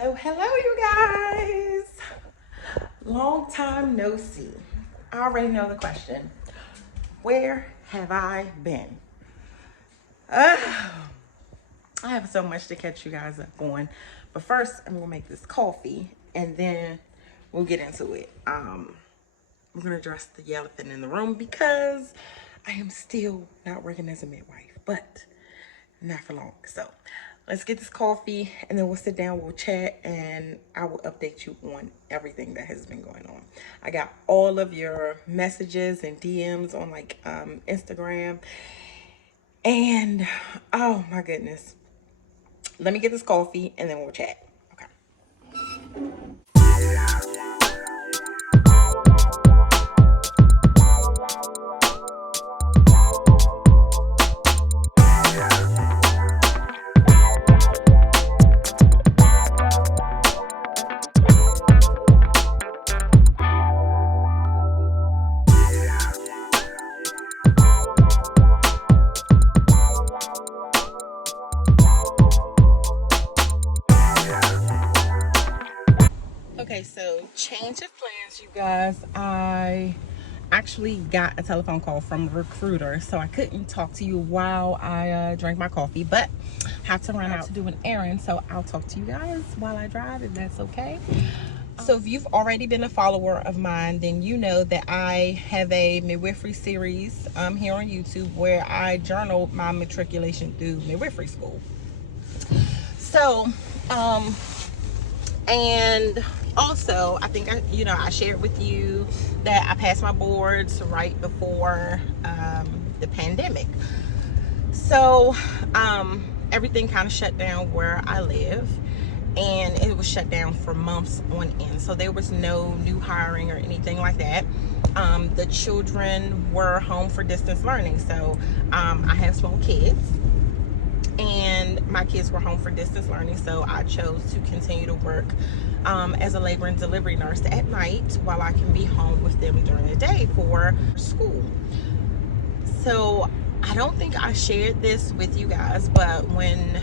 Hello, you guys. Long time no see. I already know the question. Where have I been? I have so much to catch you guys up on. But first, I'm going to make this coffee and then we'll get into it. We're going to address the elephant in the room because I am still not working as a midwife, but not for long. So let's get this coffee and then we'll sit down, we'll chat, and I will update you on everything that has been going on. I got all of your messages and DMs on Instagram, and oh my goodness. Let me get this coffee and then we'll chat. Okay. Okay, so change of plans, you guys. I actually got a telephone call from a recruiter, so I couldn't talk to you while I drank my coffee, but have to run out to do an errand, so I'll talk to you guys while I drive, if that's okay. So if you've already been a follower of mine, then you know that I have a midwifery series here on YouTube where I journaled my matriculation through midwifery school. So, and also I think I shared with you that I passed my boards right before the pandemic. So everything kind of shut down where I live, and it was shut down for months on end. So there was no new hiring or anything like that. The children were home for distance learning. So I have small kids, and my kids were home for distance learning, so I chose to continue to work as a labor and delivery nurse at night while I can be home with them during the day for school. So I don't think I shared this with you guys, but when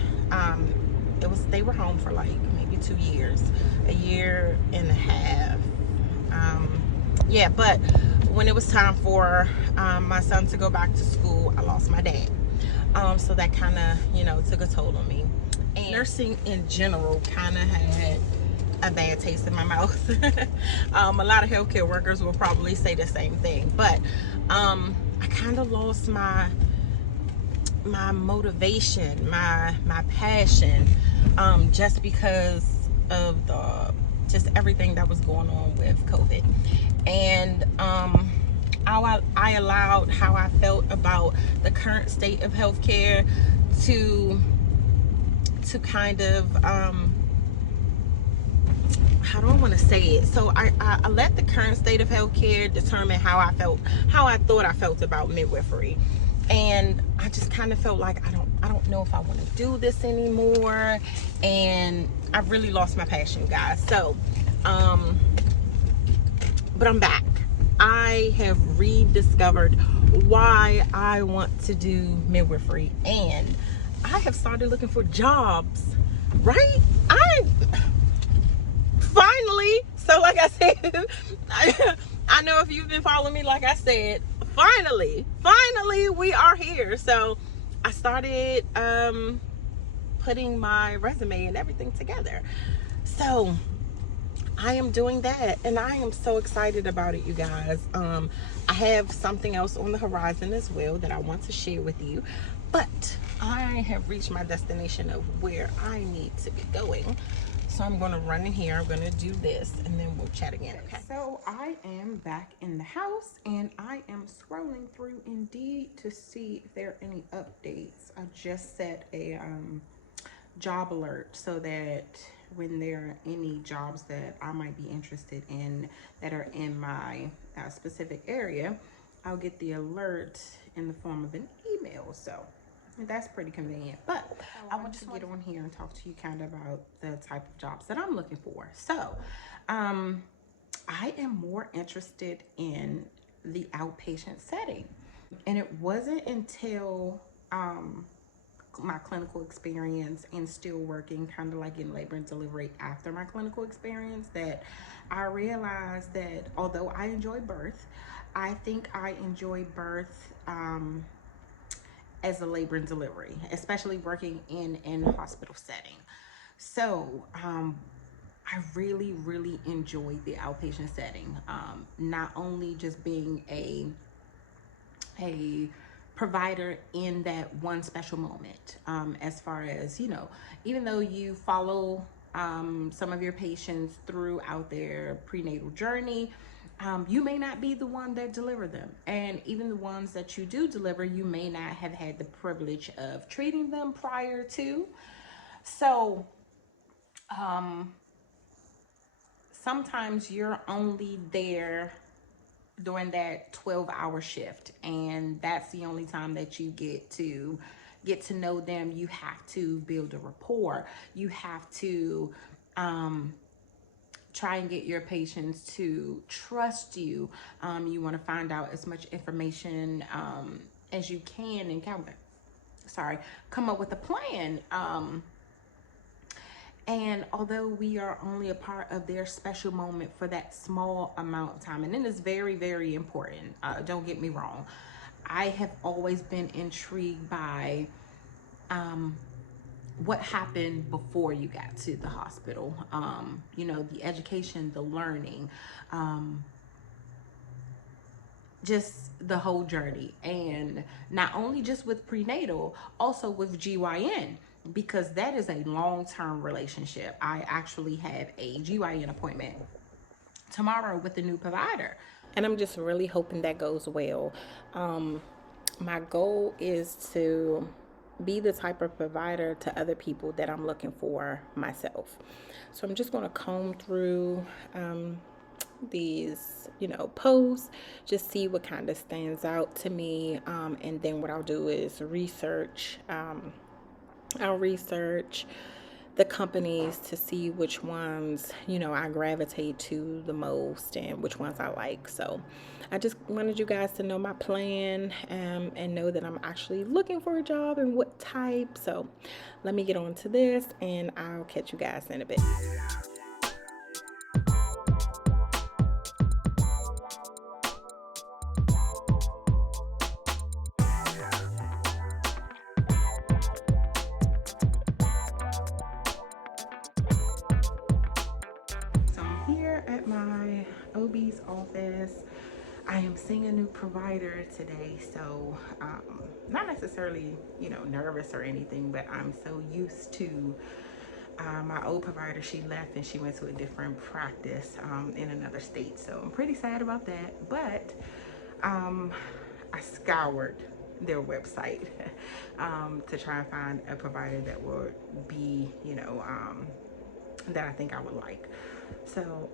they were home for like maybe 2 years, a year and a half. Yeah, but when it was time for my son to go back to school, I lost my dad. So that kind of, took a toll on me. And nursing in general kind of had a bad taste in my mouth. A lot of healthcare workers will probably say the same thing, but I kind of lost my motivation, my passion, just because of just everything that was going on with COVID. And I allowed how I felt about the current state of healthcare to kind of how do I want to say it? So I let the current state of healthcare determine how I thought I felt about midwifery. And I just kind of felt like I don't know if I want to do this anymore, and I really lost my passion, guys. So but I'm back. I have rediscovered why I want to do midwifery, and I have started looking for jobs, right? Finally, so like I said, I know if you've been following me, like I said, finally we are here. So I started putting my resume and everything together. So I am doing that, and I am so excited about it, you guys. I have something else on the horizon as well that I want to share with you, but I have reached my destination of where I need to be going. So I'm going to run in here, I'm going to do this, and then we'll chat again. Okay. So I am back in the house, and I am scrolling through Indeed to see if there are any updates. I just set a job alert so that when there are any jobs that I might be interested in that are in my specific area, I'll get the alert in the form of an email. So that's pretty convenient. But I want to get on here and talk to you kind of about the type of jobs that I'm looking for. So I am more interested in the outpatient setting. And it wasn't until my clinical experience and still working kind of like in labor and delivery after my clinical experience, that I realized that although I enjoy birth, I think I enjoy birth as a labor and delivery, especially working in a hospital setting. So I really, really enjoyed the outpatient setting. Not only just being a provider in that one special moment, as far as, you know, even though you follow some of your patients throughout their prenatal journey, you may not be the one that deliver them. And even the ones that you do deliver, you may not have had the privilege of treating them prior to. So sometimes you're only there during that 12-hour shift, and that's the only time that you get to know them. You have to build a rapport. You have to try and get your patients to trust you. You want to find out as much information as you can, and come up with a plan. And although we are only a part of their special moment for that small amount of time, and it is very, very important, don't get me wrong, I have always been intrigued by what happened before you got to the hospital. You know, the education, the learning, just the whole journey. And not only just with prenatal, also with GYN, because that is a long-term relationship. I actually have a GYN appointment tomorrow with a new provider, and I'm just really hoping that goes well. My goal is to be the type of provider to other people that I'm looking for myself. So I'm just going to comb through these, you know, posts, just see what kind of stands out to me, and then what I'll do is research. I'll research the companies to see which ones, you know, I gravitate to the most and which ones I like. So I just wanted you guys to know my plan, and know that I'm actually looking for a job and what type. So let me get on to this, and I'll catch you guys in a bit. At my OB's office. I am seeing a new provider today, so not necessarily, you know, nervous or anything, but I'm so used to my old provider. She left and she went to a different practice in another state, so I'm pretty sad about that. But I scoured their website to try and find a provider that would be, you know, that I think I would like. So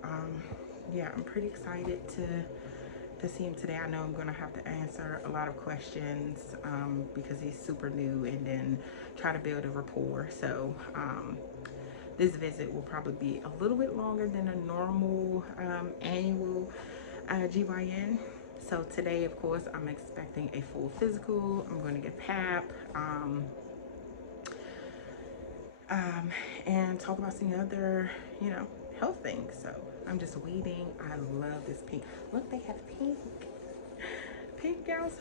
yeah, I'm pretty excited to see him today. I know I'm gonna have to answer a lot of questions because he's super new, and then try to build a rapport. So this visit will probably be a little bit longer than a normal annual GYN. So today, of course, I'm expecting a full physical. I'm going to get PAP, and talk about some other, you know, health things. So I'm just waiting. I love this pink. Look, they have pink gowns.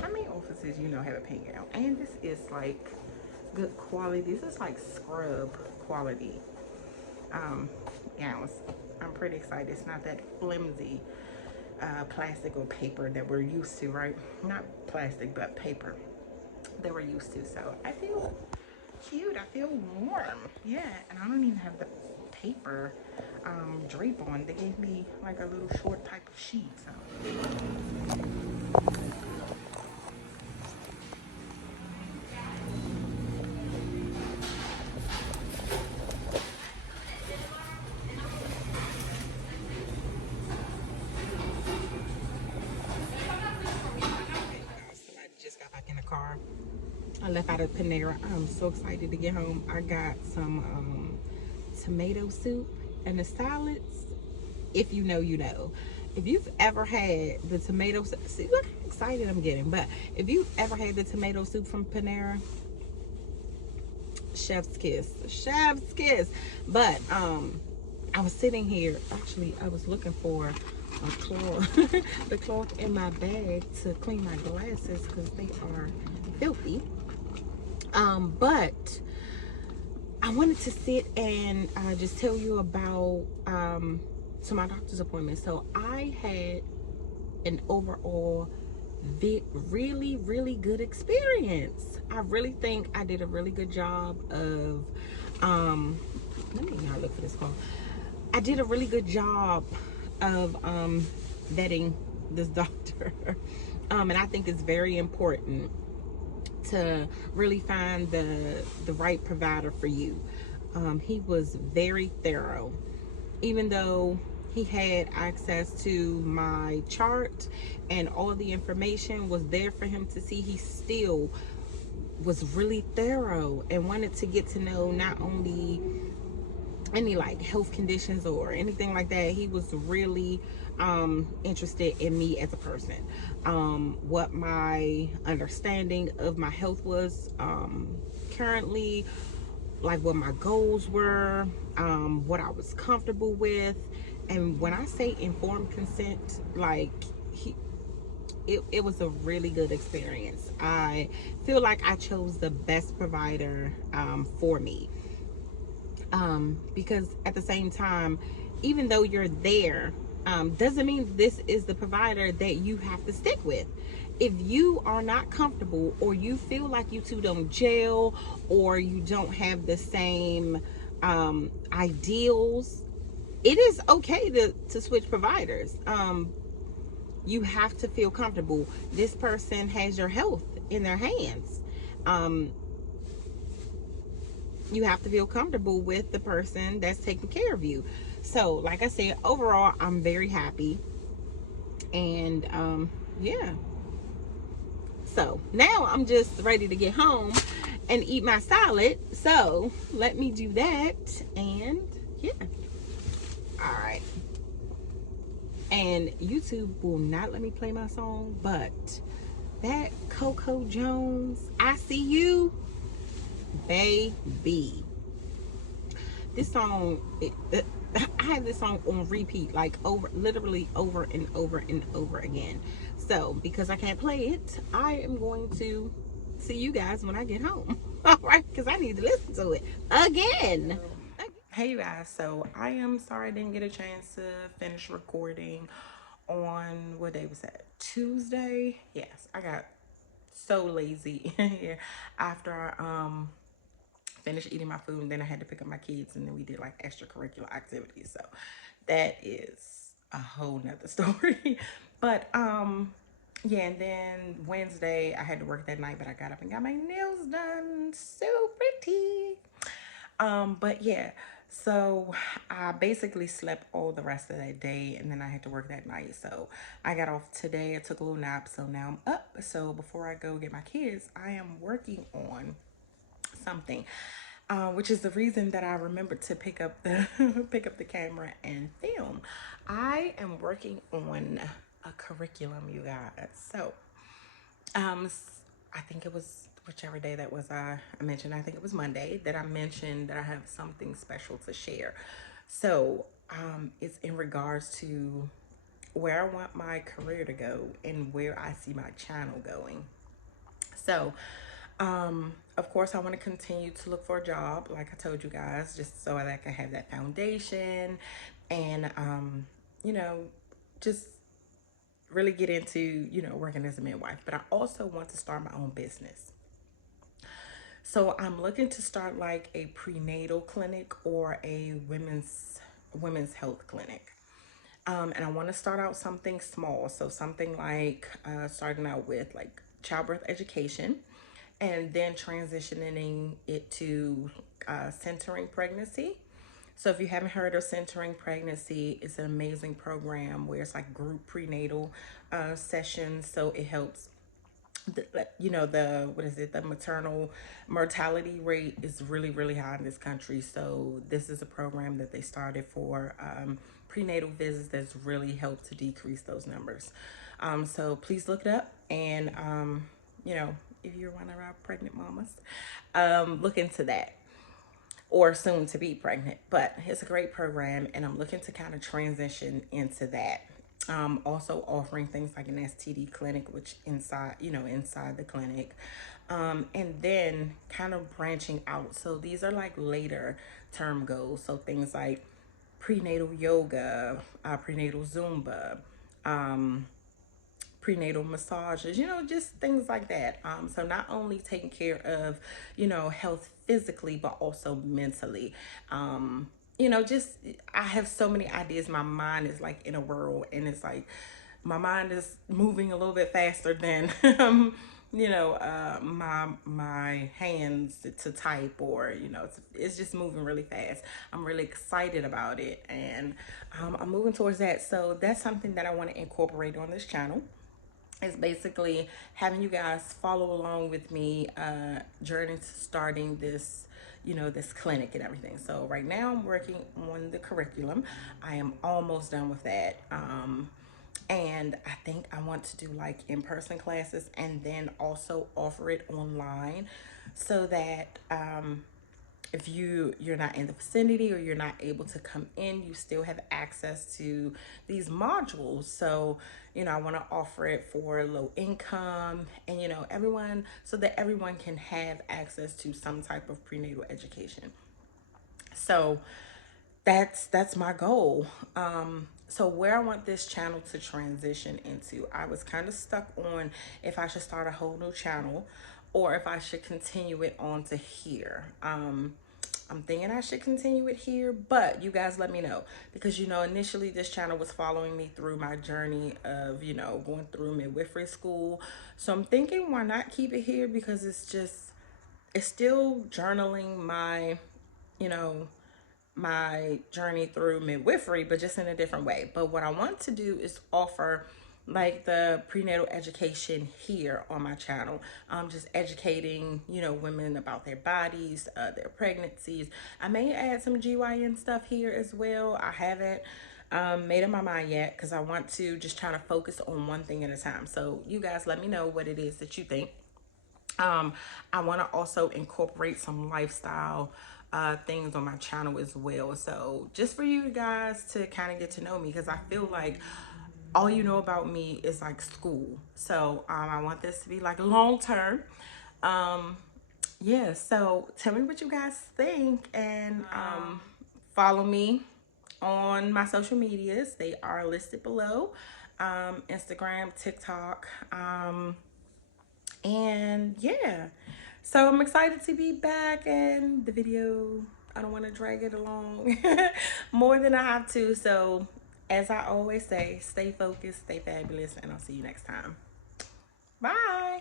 How many offices you know have a pink gown? And this is like good quality. This is like scrub quality gowns. I'm pretty excited. It's not that flimsy plastic or paper that we're used to, right? Not plastic, but paper that we're used to. So I feel cute. I feel warm. Yeah, and I don't even have the paper drape on. They gave me like a little short type of sheet. So. I left out of Panera. I'm so excited to get home. I got some tomato soup and the salads. If you know, you know. If you've ever had the tomato soup, see look how excited I'm getting. But if you've ever had the tomato soup from Panera, Chef's kiss, chef's kiss. But I was sitting here, actually I was looking for a cloth the cloth in my bag to clean my glasses because they are filthy. But I wanted to sit and just tell you about to my doctor's appointment. So I had an overall really good experience. I really think I did a really good job of let me not look for this call. I did a really good job of vetting this doctor. And I think it's very important to really find the right provider for you. He was very thorough. Even though he had access to my chart and all the information was there for him to see, he still was really thorough and wanted to get to know not only any like health conditions or anything like that. He was really interested in me as a person, what my understanding of my health was currently, like what my goals were, what I was comfortable with. And when I say informed consent, like it was a really good experience. I feel like I chose the best provider for me, because at the same time, even though you're there, doesn't mean this is the provider that you have to stick with. If you are not comfortable, or you feel like you two don't gel, or you don't have the same ideals, it is okay to switch providers. You have to feel comfortable. This person has your health in their hands. Um, you have to feel comfortable with the person that's taking care of you. So like I said, overall I'm very happy. And yeah, so now I'm just ready to get home and eat my salad, so let me do that. And yeah, all right. And YouTube will not let me play my song, but that Coco Jones, I See You, baby. This song, I have this song on repeat, like literally over and over and over again. So because I can't play it, I am going to see you guys when I get home. All right, because I need to listen to it again. Hey you guys, so I am sorry I didn't get a chance to finish recording on, what day was that? Tuesday? Yes, I got so lazy here after I finished eating my food, and then I had to pick up my kids, and then we did like extracurricular activities. So that is a whole nother story. But yeah, and then Wednesday I had to work that night, but I got up and got my nails done. So pretty. But yeah, so I basically slept all the rest of that day, and then I had to work that night. So I got off today. I took a little nap, so now I'm up. So before I go get my kids, I am working on something, which is the reason that I remembered to pick up the pick up the camera and film. I am working on a curriculum, you guys. So I think it was whichever day that was, I mentioned, I think it was Monday, that I mentioned that I have something special to share. So it's in regards to where I want my career to go and where I see my channel going. So of course I want to continue to look for a job, like I told you guys, just so that I can have that foundation, and you know, just really get into, you know, working as a midwife. But I also want to start my own business. So I'm looking to start like a prenatal clinic or a women's health clinic. And I want to start out something small. So something like starting out with like childbirth education, and then transitioning it to centering pregnancy. So if you haven't heard of Centering Pregnancy, it's an amazing program where it's like group prenatal sessions. So it helps, you know, the, what is it, the maternal mortality rate is really high in this country. So this is a program that they started for prenatal visits that's really helped to decrease those numbers. So please look it up, and you know, if you're one of our pregnant mamas, look into that. or soon to be pregnant. But it's a great program, and I'm looking to kind of transition into that. Also offering things like an STD clinic, which inside, inside the clinic, and then kind of branching out. So these are like later term goals. So things like prenatal yoga, prenatal Zumba, um, prenatal massages, just things like that. So not only taking care of, health physically, but also mentally. Just I have so many ideas. My mind is like in a whirl, and it's like my mind is moving a little bit faster than my hands to type, or it's just moving really fast. I'm really excited about it, and I'm moving towards that. So that's something that I want to incorporate on this channel. It's basically having you guys follow along with me, journey to starting this, this clinic and everything. So right now I'm working on the curriculum. I am almost done with that. And I think I want to do like in-person classes, and then also offer it online, so that if you're not in the vicinity, or you're not able to come in, you still have access to these modules. So I want to offer it for low income, and everyone, so that everyone can have access to some type of prenatal education. So that's my goal. So where I want this channel to transition into, I was kind of stuck on if I should start a whole new channel, or if I should continue it on to here. I'm thinking I should continue it here, but you guys let me know, because initially this channel was following me through my journey of going through midwifery school. So I'm thinking, why not keep it here, because it's still journaling my you know my journey through midwifery, but just in a different way. But what I want to do is offer like the prenatal education here on my channel. Just educating, women about their bodies, their pregnancies. I may add some GYN stuff here as well. I haven't made up my mind yet, because I want to just try to focus on one thing at a time. So you guys let me know what it is that you think. I want to also incorporate some lifestyle things on my channel as well. So just for you guys to kind of get to know me, because I feel like all you know about me is like school. So I want this to be like long term. Yeah, so tell me what you guys think, and follow me on my social medias. They are listed below. Instagram, TikTok, and yeah, so I'm excited to be back, and the video, I don't want to drag it along more than I have to. So as I always say, stay focused, stay fabulous, and I'll see you next time. Bye.